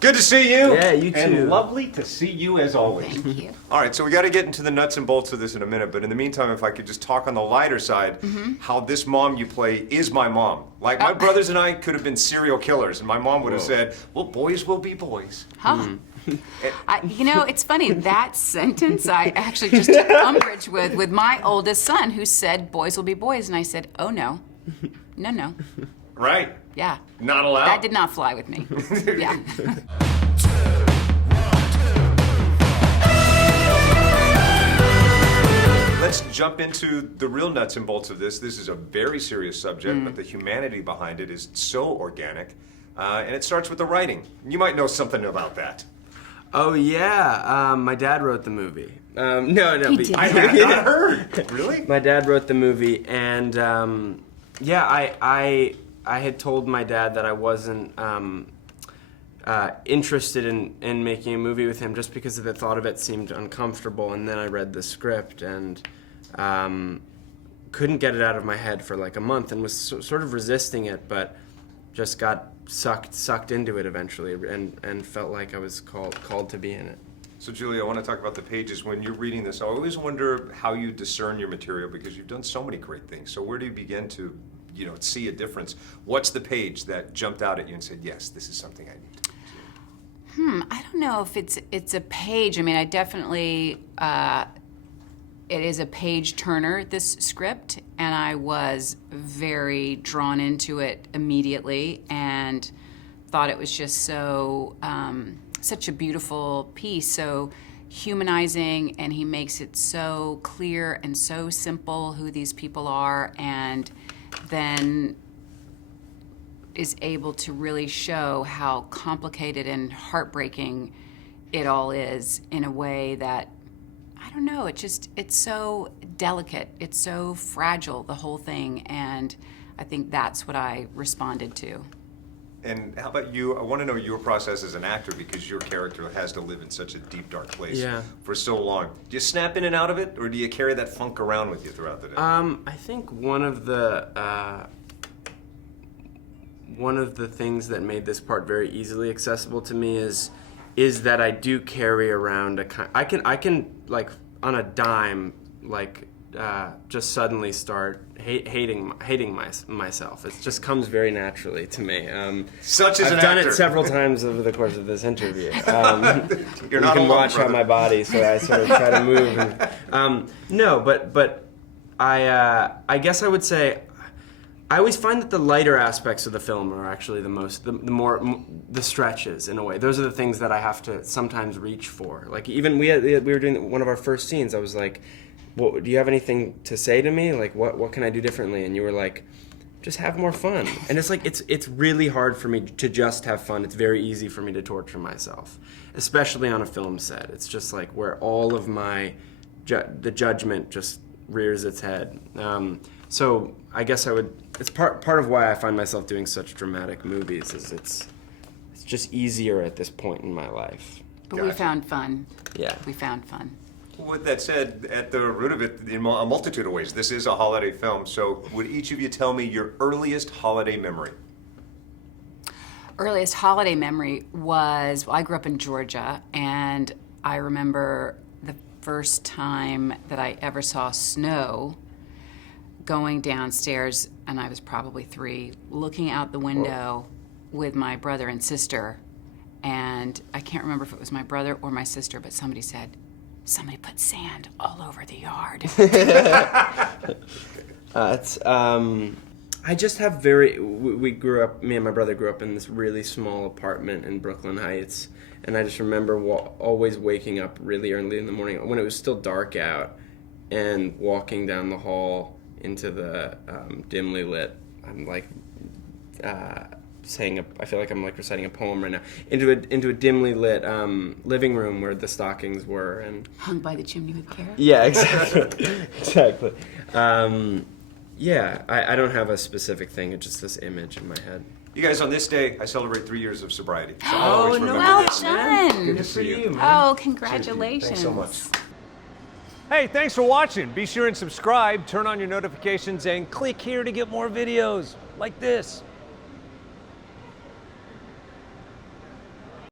Good to see you. Yeah, you too. And lovely to see you as always. Thank you. All right, so we got to get into the nuts and bolts of this in a minute, but in the meantime, if I could just talk on the lighter side, how this mom you play is my mom. Like, my brothers and I could have been serial killers, and my mom would have said, well, boys will be boys. Huh. You know, it's funny, that sentence I actually just took umbrage with my oldest son, who said, boys will be boys, and I said, oh no, no. Right? Yeah. Not allowed. That did not fly with me. Yeah. Let's jump into the real nuts and bolts of this. This is a very serious subject, but the humanity behind it is so organic. And it starts with the writing. You might know something about that. Oh yeah, my dad wrote the movie. No, He but- did. I had not heard. Really? My dad wrote the movie, and yeah, I had told my dad that I wasn't interested in making a movie with him just because the thought of it seemed uncomfortable. And then I read the script and couldn't get it out of my head for like a month, and was sort of resisting it, but just got sucked into it eventually, and felt like I was called to be in it. So, Julie, I want to talk about the pages. When you're reading this, I always wonder how you discern your material because you've done so many great things. So where do you begin to, see a difference? What's the page that jumped out at you and said, yes, this is something I need to do? I don't know if it's a page. I mean, I definitely, it is a page turner, this script, and I was very drawn into it immediately and thought it was just so, such a beautiful piece, so humanizing, and he makes it so clear and so simple who these people are, and then is able to really show how complicated and heartbreaking it all is in a way that, I don't know, it's so delicate, it's so fragile, the whole thing, and I think that's what I responded to. And how about you? I want to know your process as an actor because your character has to live in such a deep, dark place for so long. Do you snap in and out of it, or do you carry that funk around with you throughout the day? I think one of the things that made this part very easily accessible to me is that I do carry around I can like on a dime like just suddenly start hating myself. It just comes very naturally to me. Such as I've an done actor. it several times over the course of this interview. You're You not can alone, watch brother. how my body, so I sort of try to move. No, but I guess I would say I always find that the lighter aspects of the film are actually the stretches in a way. Those are the things that I have to sometimes reach for. Like even we were doing one of our first scenes. I was like, "What do you have anything to say to me? Like what can I do differently?" And you were like, "Just have more fun." And it's like it's really hard for me to just have fun. It's very easy for me to torture myself, especially on a film set. It's just like where all of my the judgment just rears its head. So I guess it's part of why I find myself doing such dramatic movies is it's just easier at this point in my life. But we Gotcha. found fun. Yeah. We found fun. With that said, at the root of it, in a multitude of ways, this is a holiday film. So would each of you tell me your earliest holiday memory? Earliest holiday memory was, well, I grew up in Georgia, and I remember the first time that I ever saw snow, going downstairs, and I was probably 3, looking out the window with my brother and sister, and I can't remember if it was my brother or my sister, but somebody said, "Somebody put sand all over the yard." I just have we grew up, me and my brother grew up in this really small apartment in Brooklyn Heights, and I just remember always waking up really early in the morning when it was still dark out and walking down the hall into the dimly lit, I'm like I feel like I'm like reciting a poem right now, into a dimly lit living room where the stockings were and Hung by the chimney with care. yeah, exactly. Exactly. Yeah, I don't have a specific thing. It's just this image in my head. You guys, on this day, I celebrate 3 years of sobriety. So I'll Oh, always no remember Well this. done. Good to see you. Oh, congratulations. Thanks so much. Hey, thanks for watching. Be sure and subscribe, turn on your notifications, and click here to get more videos like this.